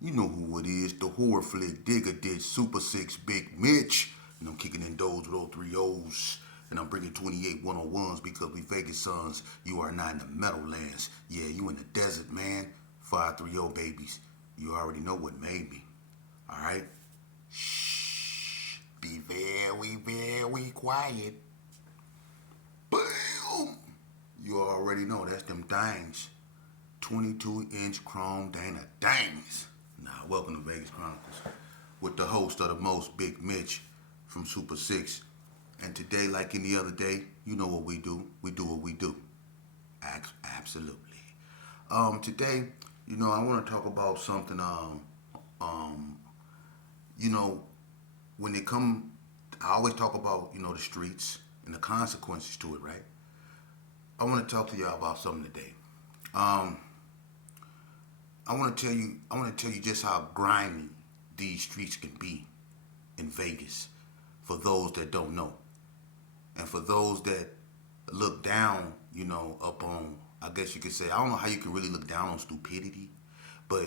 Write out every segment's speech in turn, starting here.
You know who it is, the horror flick digger did Super 6 Big Mitch. And I'm kicking in those with all three O's. And I'm bringing 28 101s because we Vegas sons. You are not in the Meadowlands. Yeah, you in the desert, man. 530 babies. You already know what made me. Alright? Shh. Be very, very quiet. Boom! You already know that's them things. 22-inch chrome Dana Dangs. Now, welcome to Vegas Chronicles with the host of the most, Big Mitch from Super 6. And today, like any other day, you know what we do. We do what we do. Absolutely. Today, I want to talk about something, you know, when they come, I always talk about, the streets and the consequences to it, right? I want to talk to y'all about something today. Um, I want to tell you just how grimy these streets can be in Vegas for those that don't know. And for those that look down, up on, I guess you could say, I don't know how you can really look down on stupidity, but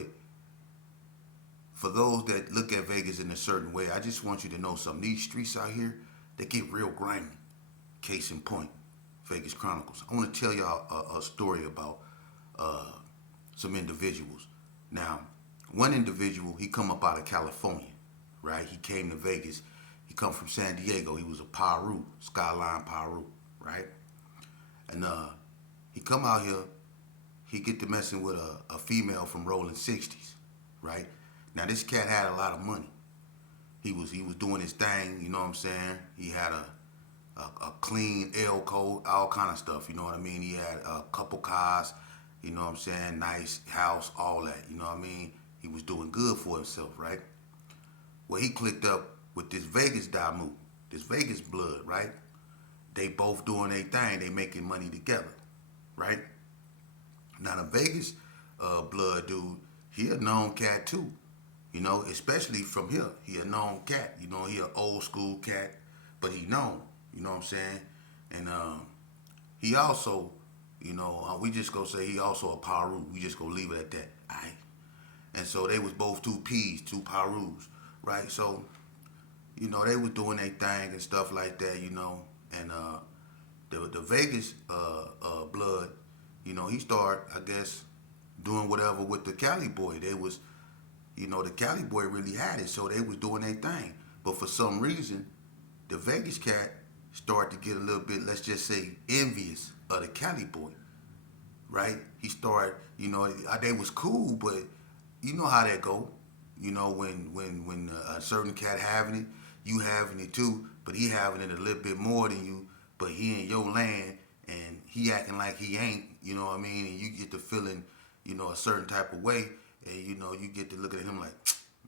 for those that look at Vegas in a certain way, I just want you to know something. These streets out here, they get real grimy. Case in point, Vegas Chronicles. I want to tell y'all a story about uh, some individuals. Now, one individual, he come up out of California, right? He came to Vegas. He come from San Diego. He was a Paru, Skyline Paru, right? And he come out here. He get to messing with a female from rolling 60s, right? Now this cat had a lot of money. He was doing his thing. You know what I'm saying? He had a clean L code, all kind of stuff. You know what I mean? He had a couple cars. You know what I'm saying? Nice house, all that. You know what I mean? He was doing good for himself, right? Well, he clicked up with this Vegas Damu, this Vegas blood, right? They both doing their thing. They making money together, right? Now the Vegas blood dude, he a known cat too. Especially from here. He a known cat. He an old school cat, but he known. You know what I'm saying? And he also, we just gonna say he also a Paru. We just gonna leave it at that. Alright. And so they was both two P's, two Parus, right? So, they was doing their thing and stuff like that, and the Vegas blood, he started, I guess, doing whatever with the Cali boy. They was, the Cali boy really had it, so they was doing their thing. But for some reason, the Vegas cat started to get a little bit, let's just say, envious of the Cali boy, right? He started, they was cool, but you know how that go. When a certain cat having it, you having it too, but he having it a little bit more than you, but he in your land and he acting like he ain't, you know what I mean? And you get the feeling, a certain type of way, and you get to look at him like,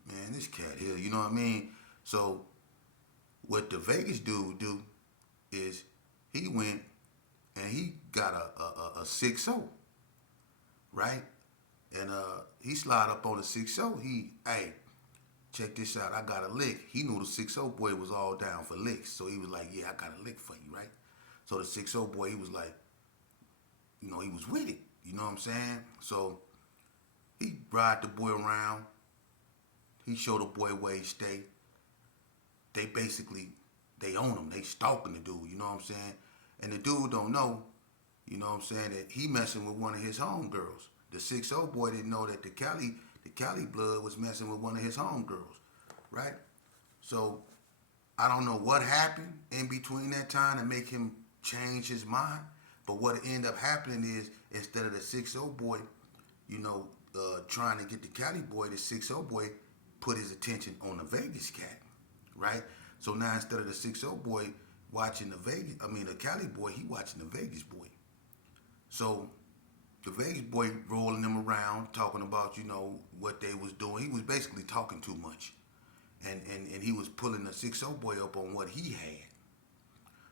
man, this cat here, you know what I mean? So what the Vegas dude do is he went and he got a 6-0, right? And he slide up on the 6-0. Hey, check this out. I got a lick. He knew the 6-0 boy was all down for licks. So he was like, yeah, I got a lick for you, right? So the 6-0 boy, he was like, he was with it. You know what I'm saying? So he ride the boy around. He showed the boy where he stay. They basically, they own him. They stalking the dude, you know what I'm saying? And the dude don't know, you know what I'm saying, that he messing with one of his homegirls. The 6-0 boy didn't know that the Cali blood was messing with one of his homegirls, right? So I don't know what happened in between that time to make him change his mind. But what ended up happening is instead of the 6-0 boy, trying to get the Cali boy, the 6-0 boy put his attention on the Vegas cat, right? So now instead of the 6-0 boy watching the Cali boy, he watching the Vegas boy. So the Vegas boy rolling them around, talking about, what they was doing. He was basically talking too much. And he was pulling the 6-0 boy up on what he had,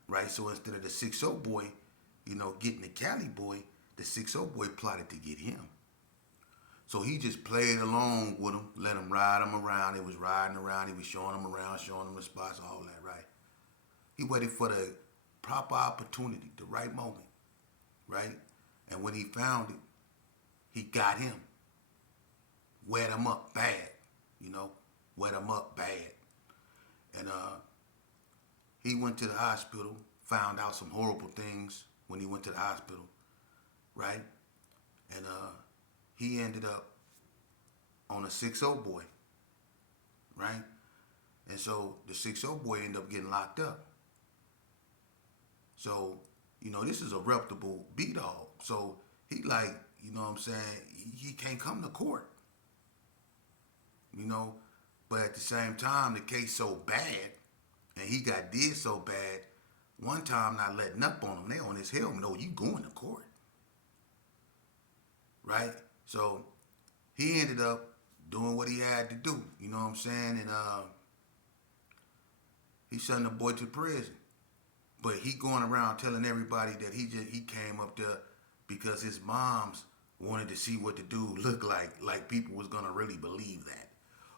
right? So instead of the 6-0 boy, getting the Cali boy, the 6-0 boy plotted to get him. So he just played along with him, let him ride him around. He was riding around. He was showing him around, showing him the spots, all that, right? He waited for the proper opportunity, the right moment, right? And when he found it, he got him. wet him up bad, you know, wet him up bad. And he went to the hospital, found out some horrible things when he went to the hospital, right? And he ended up on a 6-0 boy, right? And so the 6-0 boy ended up getting locked up. So, this is a reputable B-dog. So he like, you know what I'm saying, he can't come to court, you know. But at the same time, the case so bad, and he did so bad, one time not letting up on him, they on his helmet, no, you going to court, right? So he ended up doing what he had to do, you know what I'm saying, and he sent the boy to prison. But he going around telling everybody that he came up there because his moms wanted to see what the dude looked like people was gonna really believe that.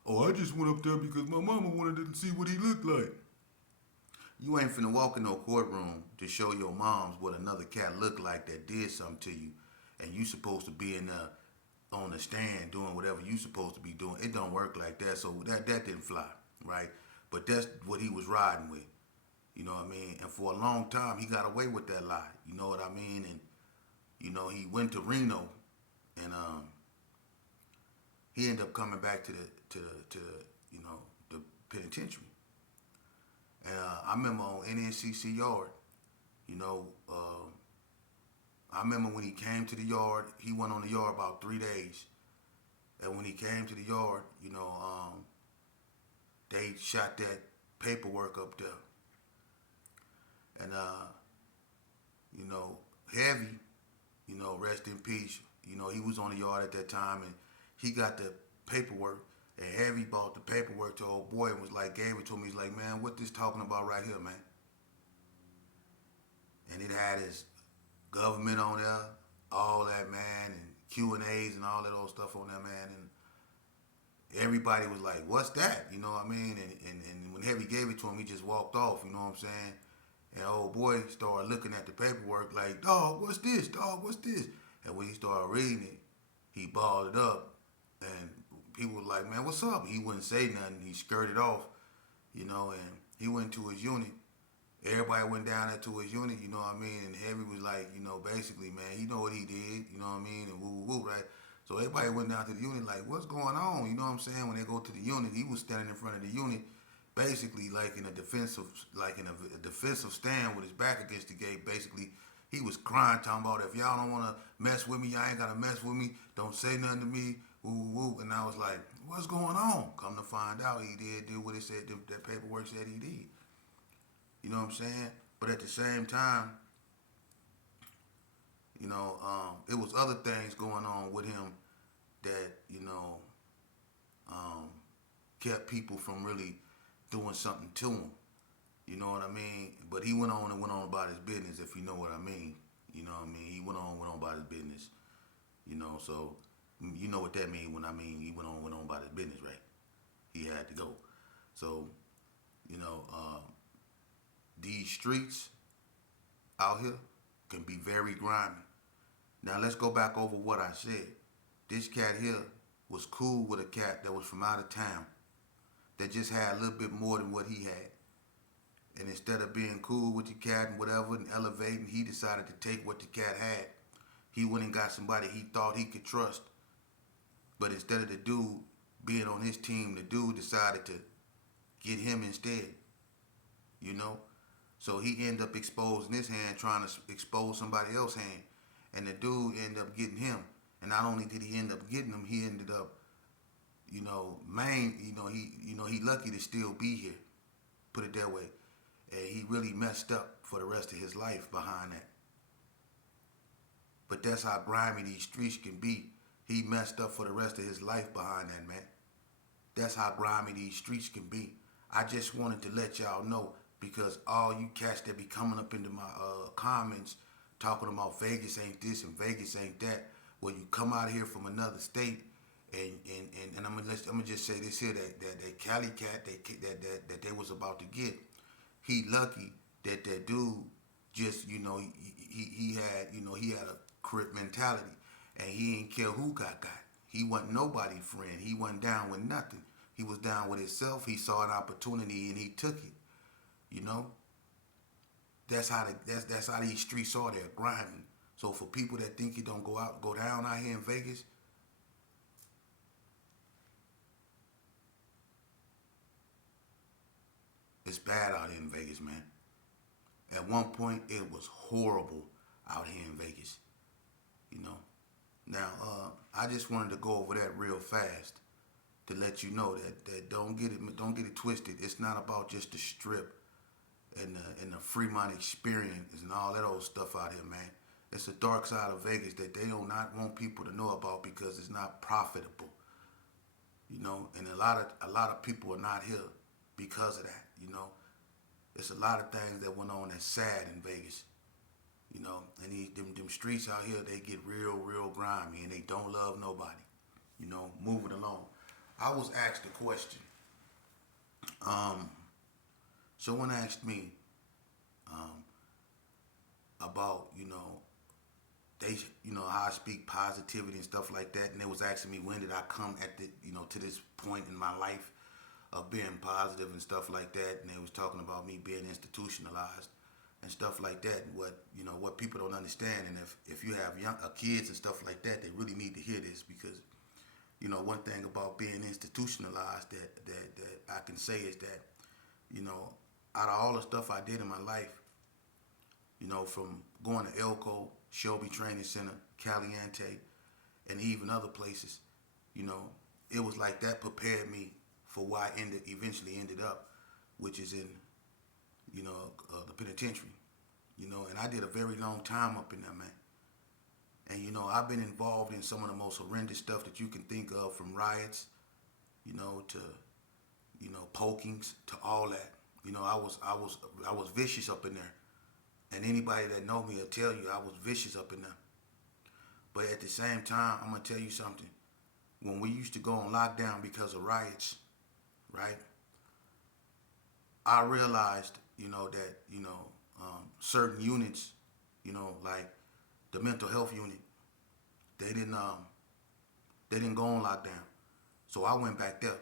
Oh, I just went up there because my mama wanted to see what he looked like. You ain't finna walk in no courtroom to show your moms what another cat looked like that did something to you, and you supposed to be in there on the stand doing whatever you supposed to be doing. It don't work like that, so that didn't fly, right? But that's what he was riding with. You know what I mean? And for a long time, he got away with that lie. You know what I mean? And, he went to Reno, and he ended up coming back to the penitentiary. And I remember on NNCC yard, I remember when he came to the yard, he went on the yard about 3 days. And when he came to the yard, they shot that paperwork up there. And Heavy, rest in peace. He was on the yard at that time, and he got the paperwork. And Heavy bought the paperwork to old boy and was like, gave it to him. He's like, man, what this talking about right here, man? And it had his government on there, all that, man, and Q&As and all that old stuff on there, man. And everybody was like, what's that? You know what I mean? And when Heavy gave it to him, he just walked off, you know what I'm saying? And old boy started looking at the paperwork like, dog, what's this? Dog, what's this? And when he started reading it, he balled it up. And people were like, man, what's up? He wouldn't say nothing. He skirted off, and he went to his unit. Everybody went down there to his unit, you know what I mean? And Heavy was like, basically, man, he know what he did, you know what I mean? And woo, woo, woo, right? So everybody went down to the unit like, what's going on? You know what I'm saying? When they go to the unit, he was standing in front of the unit, basically like in a defensive stand with his back against the gate. Basically, he was crying, talking about, if y'all don't want to mess with me, y'all ain't got to mess with me. Don't say nothing to me. Woo, woo, woo. And I was like, what's going on? Come to find out, he did do what it said, that paperwork said he did. You know what I'm saying? But at the same time, it was other things going on with him that, kept people from really doing something to him. You know what I mean? But he went on about his business, if you know what I mean. You know what I mean? He went on about his business. So you know what that means when I mean he went on about his business, right? He had to go. So, these streets out here can be very grimy. Now let's go back over what I said. This cat here was cool with a cat that was from out of town that just had a little bit more than what he had. And instead of being cool with the cat and whatever and elevating, he decided to take what the cat had. He went and got somebody he thought he could trust. But instead of the dude being on his team, the dude decided to get him instead. So he ended up exposing his hand, trying to expose somebody else's hand. And the dude ended up getting him. And not only did he end up getting him, he ended up, he lucky to still be here. Put it that way. And he really messed up for the rest of his life behind that. But that's how grimy these streets can be. He messed up for the rest of his life behind that, man. That's how grimy these streets can be. I just wanted to let y'all know, because all you cats that be coming up into my comments talking about Vegas ain't this and Vegas ain't that. Well, you come out here from another state, and I'm gonna just say this here, that Cali cat that they was about to get. He lucky that dude just he had a crip mentality, and he didn't care who got. He wasn't nobody friend. He wasn't down with nothing. He was down with himself. He saw an opportunity and he took it. You know, that's how these streets are. They're grinding. So for people that think you don't go down out here in Vegas, it's bad out here in Vegas, man. At one point, it was horrible out here in Vegas. You know. Now, I just wanted to go over that real fast to let you know that don't get it twisted. It's not about just the strip and the Fremont experience and all that old stuff out here, man. It's a dark side of Vegas that they do not want people to know about because it's not profitable. You know, and a lot of people are not here because of that. You know, it's a lot of things that went on that's sad in Vegas. You know, and them streets out here, they get real grimy and they don't love nobody. You know, moving along. I was asked a question. Someone asked me about, they, how I speak positivity and stuff like that. And they was asking me when did I come to this point in my life of being positive and stuff like that. And they was talking about me being institutionalized and stuff like that. What people don't understand, and if you have young kids and stuff like that, they really need to hear this because, one thing about being institutionalized that I can say is that, out of all the stuff I did in my life, from going to Elko, Shelby Training Center, Caliente, and even other places, it was like that prepared me for where I eventually ended up, which is in, the penitentiary, and I did a very long time up in there, man. And, I've been involved in some of the most horrendous stuff that you can think of, from riots, to, pokings, to all that. I was vicious up in there. And anybody that know me will tell you I was vicious up in there. But at the same time, I'm going to tell you something. When we used to go on lockdown because of riots, right, I realized, that, certain units, like the mental health unit, they didn't go on lockdown. So I went back there.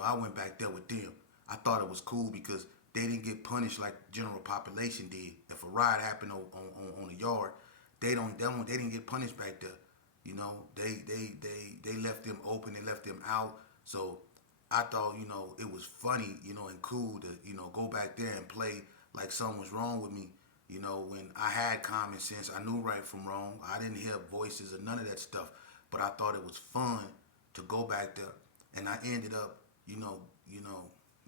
I went back there with them. I thought it was cool because they didn't get punished like general population did. If a riot happened on a yard, they didn't get punished back there. They left them open, they left them out. So I thought, it was funny, and cool to, go back there and play like something was wrong with me. When I had common sense, I knew right from wrong. I didn't hear voices or none of that stuff. But I thought it was fun to go back there. And I ended up,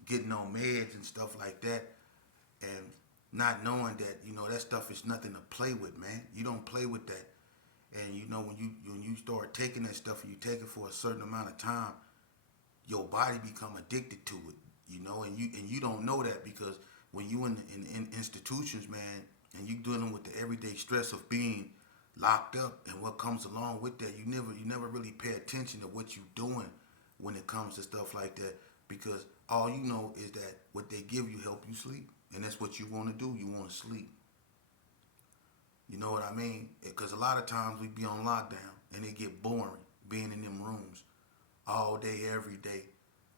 getting on meds and stuff like that, and not knowing that that stuff is nothing to play with, man. You don't play with that, and when you start taking that stuff and you take it for a certain amount of time, your body become addicted to it, and you don't know that because when you in institutions, man, and you dealing with the everyday stress of being locked up and what comes along with that, you never really pay attention to what you're doing when it comes to stuff like that, because all you know is that what they give you help you sleep, and that's what you want to do. You want to sleep. You know what I mean? Because a lot of times we be on lockdown and it get boring being in them rooms all day, every day,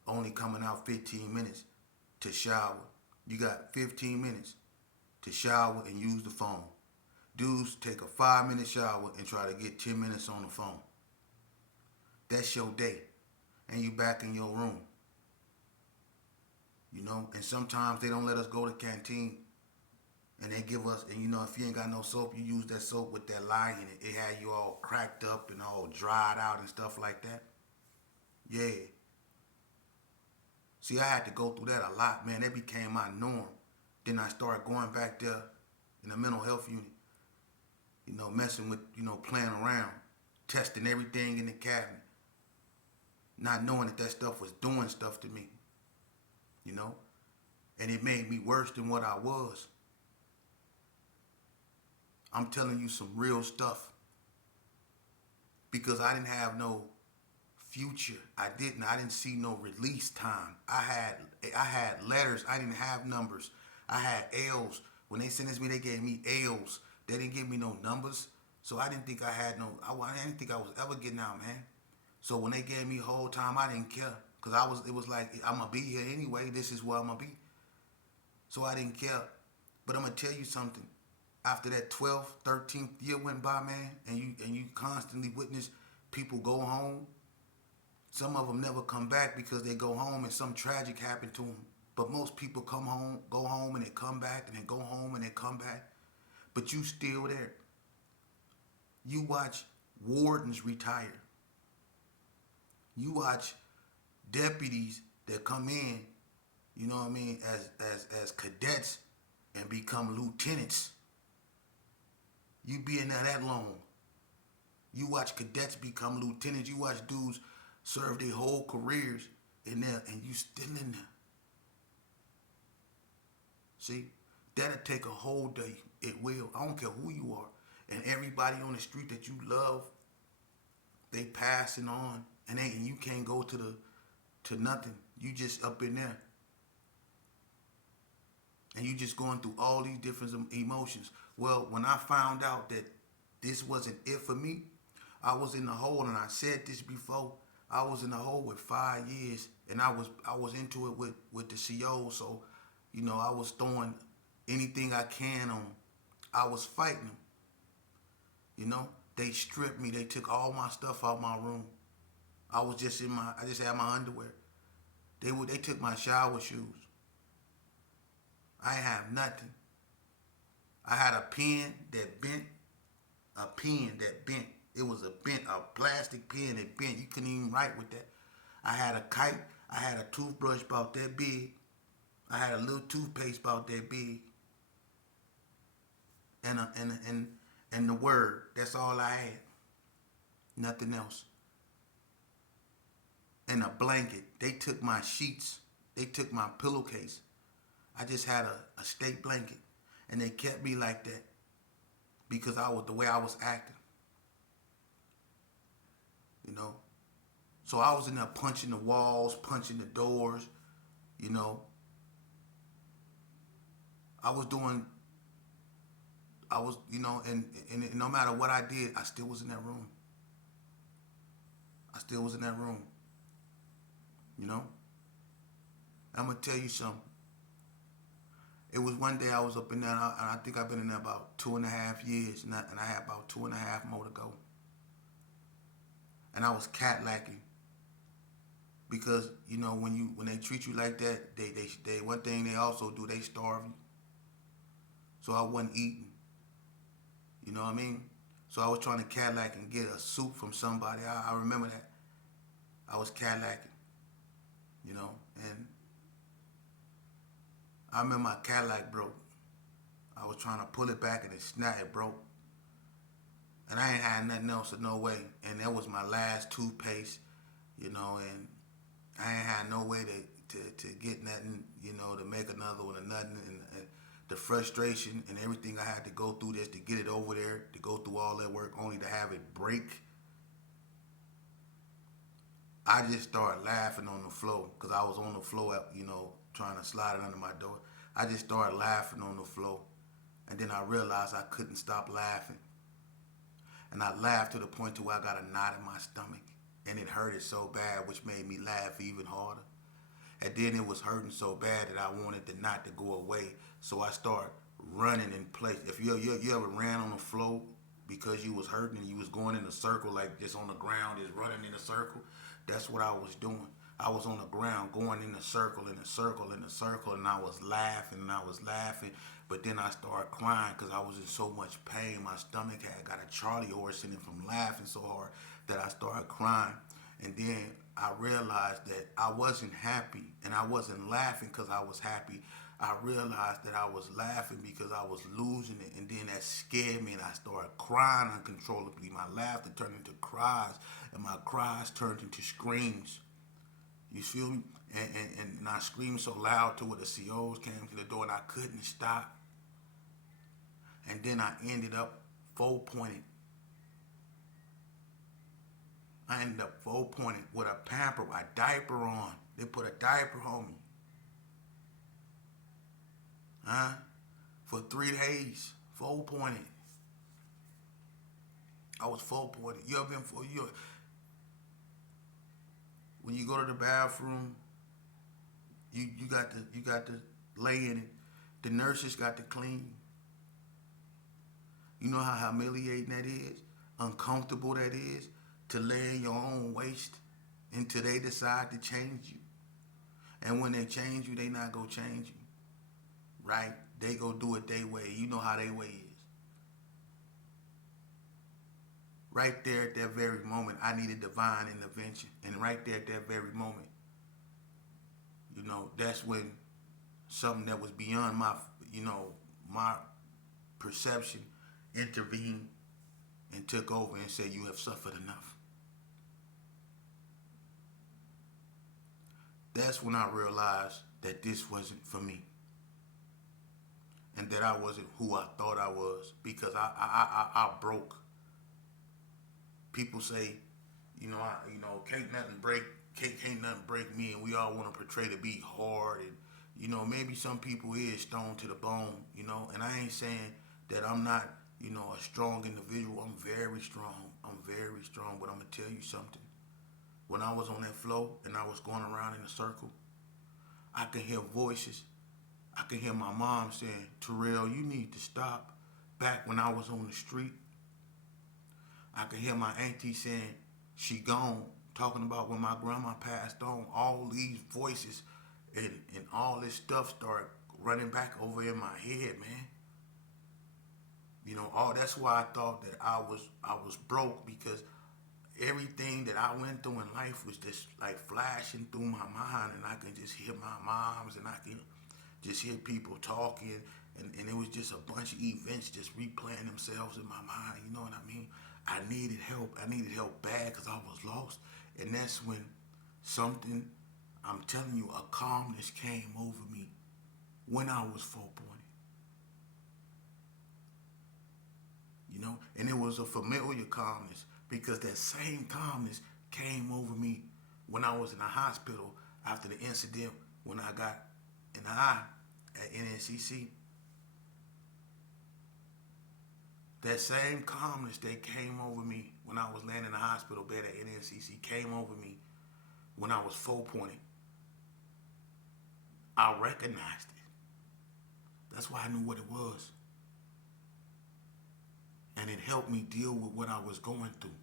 only coming out 15 minutes to shower. You got 15 minutes to shower and use the phone. Dudes take a 5-minute shower and try to get 10 minutes on the phone. That's your day. And you back in your room. And sometimes they don't let us go to canteen. And they give us, and if you ain't got no soap, you use that soap with that lye in it. It had you all cracked up and all dried out and stuff like that. Yeah. See, I had to go through that a lot, man. That became my norm. Then I started going back there in the mental health unit. Messing with, playing around, testing everything in the cabinet. Not knowing that stuff was doing stuff to me. And it made me worse than what I was. I'm telling you some real stuff. Because I didn't have no future. I didn't see no release time. I had letters. I didn't have numbers. I had L's. When they sentenced me, they gave me L's. They didn't give me no numbers. So I didn't think I had no. I didn't think I was ever getting out, man. So when they gave me the whole time, I didn't care, cause I was. It was like I'm gonna be here anyway. This is where I'm gonna be. So I didn't care. But I'm gonna tell you something. After that 12th, 13th year went by, man, and you constantly witness people go home. Some of them never come back because they go home and some tragic happened to them. But most people come home, go home, and they come back, and they go home and they come back. But you still there. You watch wardens retire. You watch deputies that come in, you know what I mean, as cadets and become lieutenants. You be in there that long. You watch cadets become lieutenants. You watch dudes serve their whole careers in there, and you still in there. See, that'll take a whole day. It will. I don't care who you are. And everybody on the street that you love, they passing on, and you can't go to nothing. You just up in there, and you just going through all these different emotions. Well, when I found out that this wasn't it for me, I was in the hole, and I said this before. I was in the hole with 5 years, and I was into it with the CO. So, I was throwing anything I can on. I was fighting them. They stripped me. They took all my stuff out my room. I just had my underwear. They took my shower shoes. I ain't have nothing. I had a pen that bent. A pen that bent. It was a plastic pen that bent. You couldn't even write with that. I had a kite. I had a toothbrush about that big. I had a little toothpaste about that big. And the word. That's all I had. Nothing else. And a blanket. They took my sheets. They took my pillowcase. I just had a state blanket. And they kept me like that because the way I was acting. So I was in there punching the walls, punching the doors. I was doing. And no matter what I did, I still was in that room. I still was in that room. I'm gonna tell you something. It was one day I was up in there, and I think I've been in there about 2.5 years, and I had about 2.5 more to go. And I was catlacking because when they treat you like that, they one thing they also do, they starve you. So I wasn't eating. You know what I mean? So I was trying to catlack and get a soup from somebody. I remember that. I was catlacking, and I remember my Cadillac broke. I was trying to pull it back and it broke. And I ain't had nothing else, no way. And that was my last toothpaste, and I ain't had no way to get nothing, to make another one or nothing. And the frustration and everything I had to go through just to get it over there, to go through all that work only to have it break. I just started laughing on the floor because I was on the floor, trying to slide it under my door. I just started laughing on the floor. And then I realized I couldn't stop laughing. And I laughed to the point to where I got a knot in my stomach. And it hurted so bad, which made me laugh even harder. And then it was hurting so bad that I wanted the knot to go away. So I started running in place. If you ever ran on the floor because you was hurting and you was going in a circle, like just on the ground, just running in a circle, that's what I was doing. I was on the ground going in a circle, in a circle, in a circle, and I was laughing and I was laughing. But then I started crying because I was in so much pain. My stomach had got a Charlie horse in it from laughing so hard that I started crying. And then I realized that I wasn't happy, and I wasn't laughing because I was happy. I realized that I was laughing because I was losing it, and then that scared me, and I started crying uncontrollably. My laughter turned into cries, and my cries turned into screams. You feel me? And I screamed so loud to where the COs came to the door, and I couldn't stop. And then I ended up 4-pointed. I ended up 4-pointed with a pamper, a diaper on. They put a diaper on me. For 3 days, 4-pointed. I was 4 pointed. You ever been for you? When you go to the bathroom, you got to lay in it. The nurses got to clean. You know how humiliating that is, uncomfortable that is, to lay in your own waste until they decide to change you. And when they change you, they not gonna change you, right? They go do it their way. You know how their way is. Right there at that very moment, I needed divine intervention. And right there at that very moment, that's when something that was beyond my perception intervened and took over and said, you have suffered enough. That's when I realized that this wasn't for me. And that I wasn't who I thought I was, because I broke. People say, can't nothing break me, and we all want to portray to be hard, and maybe some people is stone to the bone, and I ain't saying that I'm not, a strong individual. I'm very strong. But I'm gonna tell you something. When I was on that floor and I was going around in a circle, I could hear voices. I could hear my mom saying, Terrell, you need to stop. Back when I was on the street, I could hear my auntie saying, she gone, talking about when my grandma passed on. All these voices and all this stuff started running back over in my head, man. That's why I thought that I was broke, because everything that I went through in life was just like flashing through my mind, and I can just hear my moms, and I can just hear people talking, and it was just a bunch of events just replaying themselves in my mind. You know what I mean? I needed help. I needed help bad because I was lost, and that's when something, I'm telling you, a calmness came over me when I was 4 pointed. And it was a familiar calmness, because that same calmness came over me when I was in the hospital after the incident when I got in the eye at NNCC. That same calmness that came over me when I was laying in the hospital bed at NNCC came over me when I was 4 pointed. I recognized it. That's why I knew what it was. And it helped me deal with what I was going through.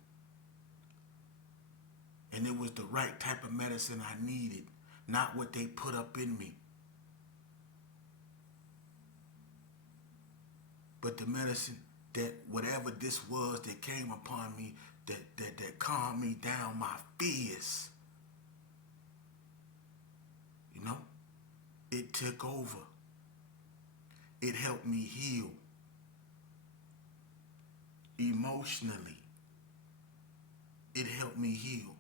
And it was the right type of medicine I needed, not what they put up in me, but the medicine that whatever this was that came upon me, that calmed me down my fears. It took over. It helped me heal emotionally. It helped me heal.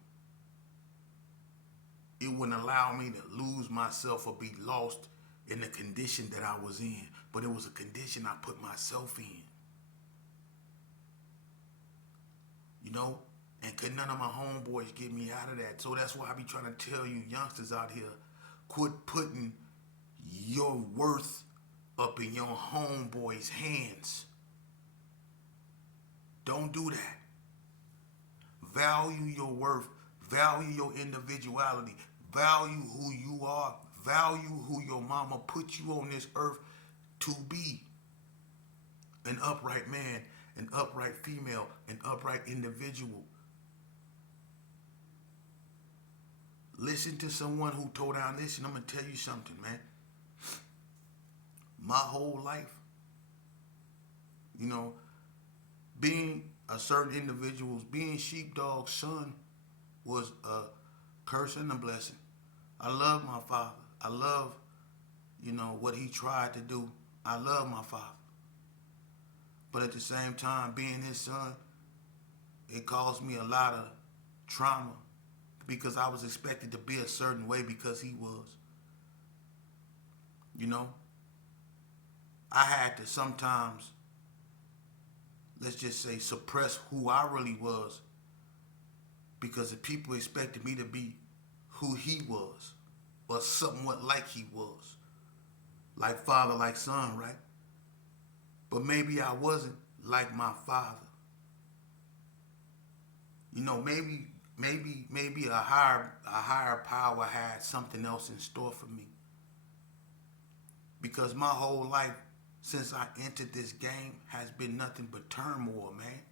It wouldn't allow me to lose myself or be lost in the condition that I was in, but it was a condition I put myself in. And could none of my homeboys get me out of that. So that's why I be trying to tell you youngsters out here, quit putting your worth up in your homeboys' hands. Don't do that. Value your worth. Value your individuality. Value who you are. Value who your mama put you on this earth to be. An upright man, an upright female, an upright individual. Listen to someone who told down. Listen, I'm going to tell you something, man. My whole life, being a certain individual's, being sheepdog's son was a curse and a blessing. I love my father. I love, what he tried to do. I love my father. But at the same time, being his son, it caused me a lot of trauma, because I was expected to be a certain way because he was. I had to sometimes, let's just say, suppress who I really was, because the people expected me to be who he was, or somewhat like he was. Like father, like son, right? But maybe I wasn't like my father. You know, maybe a higher power had something else in store for me. Because my whole life since I entered this game has been nothing but turmoil, man.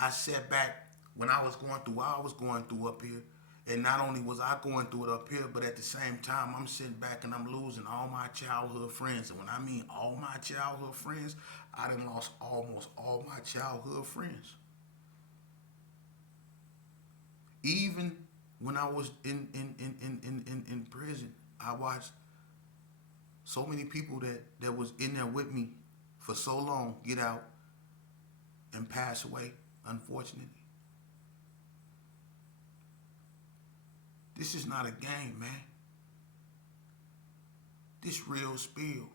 I sat back when I was going through what I was going through up here. And not only was I going through it up here, but at the same time, I'm sitting back and I'm losing all my childhood friends. And when I mean all my childhood friends, I done lost almost all my childhood friends. Even when I was in prison, I watched so many people that was in there with me for so long get out and pass away, unfortunately. This is not a game, man. This real spill.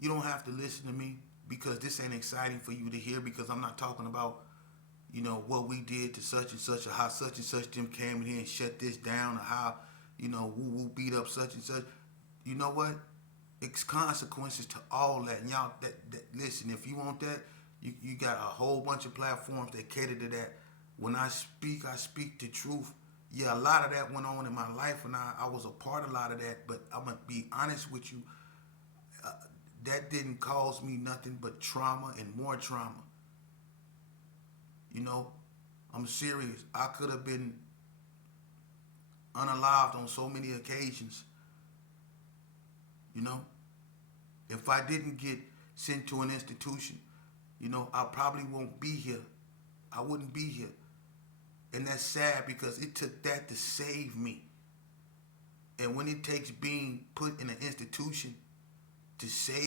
You don't have to listen to me because this ain't exciting for you to hear because I'm not talking about, what we did to such and such or how such and such them came in here and shut this down or how, woo woo beat up such and such. You know what? It's consequences to all that. And y'all, that listen, if you want that, you got a whole bunch of platforms that cater to that. When I speak the truth. Yeah, a lot of that went on in my life, and I was a part of a lot of that. But I'm gonna be honest with you, that didn't cause me nothing but trauma and more trauma. You know, I'm serious. I could have been unalived on so many occasions. You know, if I didn't get sent to an institution, I probably won't be here. I wouldn't be here. And that's sad because it took that to save me. And when it takes being put in an institution to save